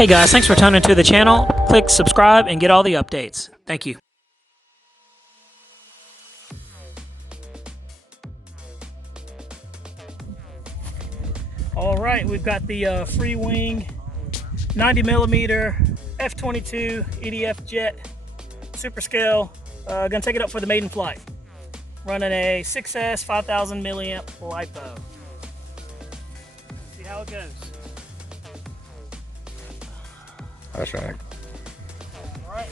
Hey guys, thanks for tuning to the channel. Click subscribe and get all the updates. Thank you. All right, we've got the Freewing 90mm F-22 EDF jet super scale. Gonna take it up for the maiden flight. Running a 6S 5000 milliamp LiPo. See how it goes. That's right. All right.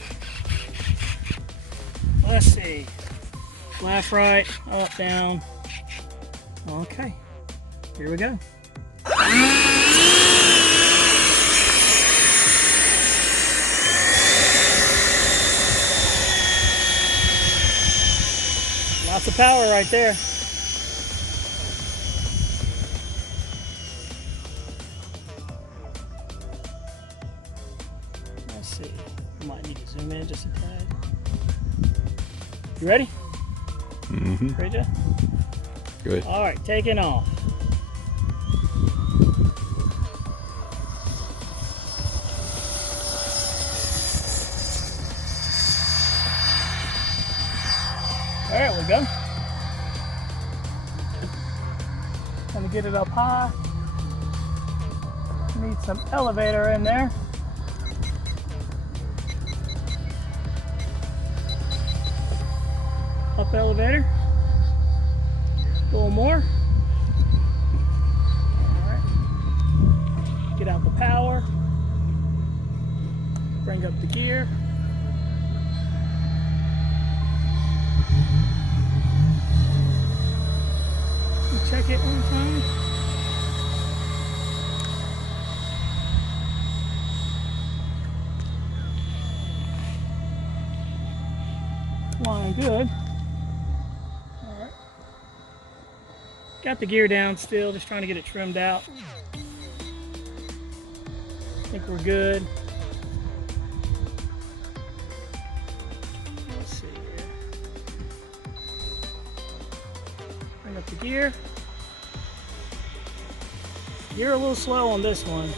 Let's see. Left, right, up, down. Okay. Here we go. Lots of power right there. Let's see. Might need to zoom in just a tad. You ready? Mm-hmm. Ready, Jeff? Good. All right, taking off. There we go. Gonna get it up high. Need some elevator in there. Up elevator. A little more. Alright. Get out the power. Bring up the gear. Check it one time. Flying good. Alright. Got the gear down still, just trying to get it trimmed out. I think we're good. Let's see here. Bring up the gear. You're a little slow on this one.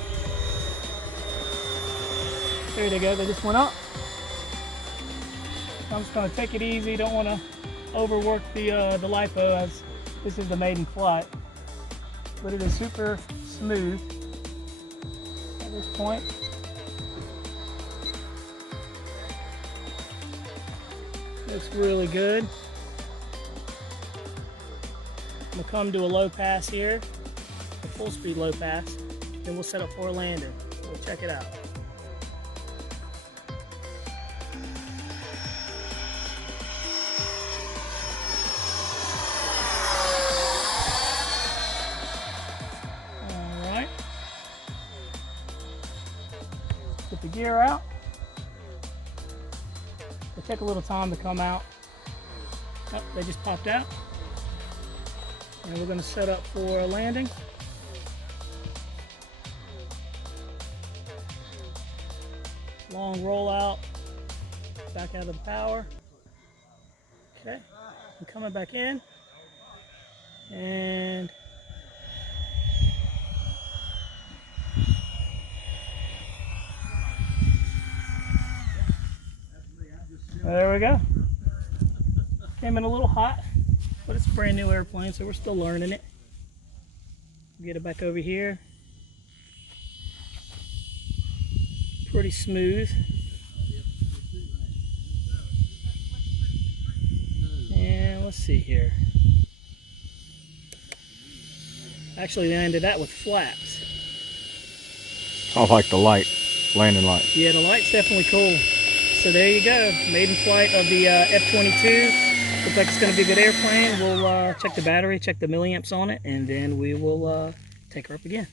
There they go, they just went up. I'm just gonna take it easy, don't wanna overwork the LiPo as this is the maiden flight. But it is super smooth at this point. Looks really good. I'm gonna come to a low pass here. Full speed low pass, then we'll set up for a landing. We'll check it out. All right. Get the gear out. It'll take a little time to come out. Oh, they just popped out. And we're going to set up for a landing. Long rollout, back out of the power. Okay, I'm coming back in, and there we go. Came in a little hot, but it's a brand new airplane, so we're still learning it. Get it back over here. Pretty smooth. And let's see here. Actually landed that with flaps. I like the light, landing light. Yeah, the light's definitely cool. So there you go, maiden flight of the F-22. Looks like it's going to be a good airplane. We'll check the battery, check the milliamps on it, and then we will take her up again.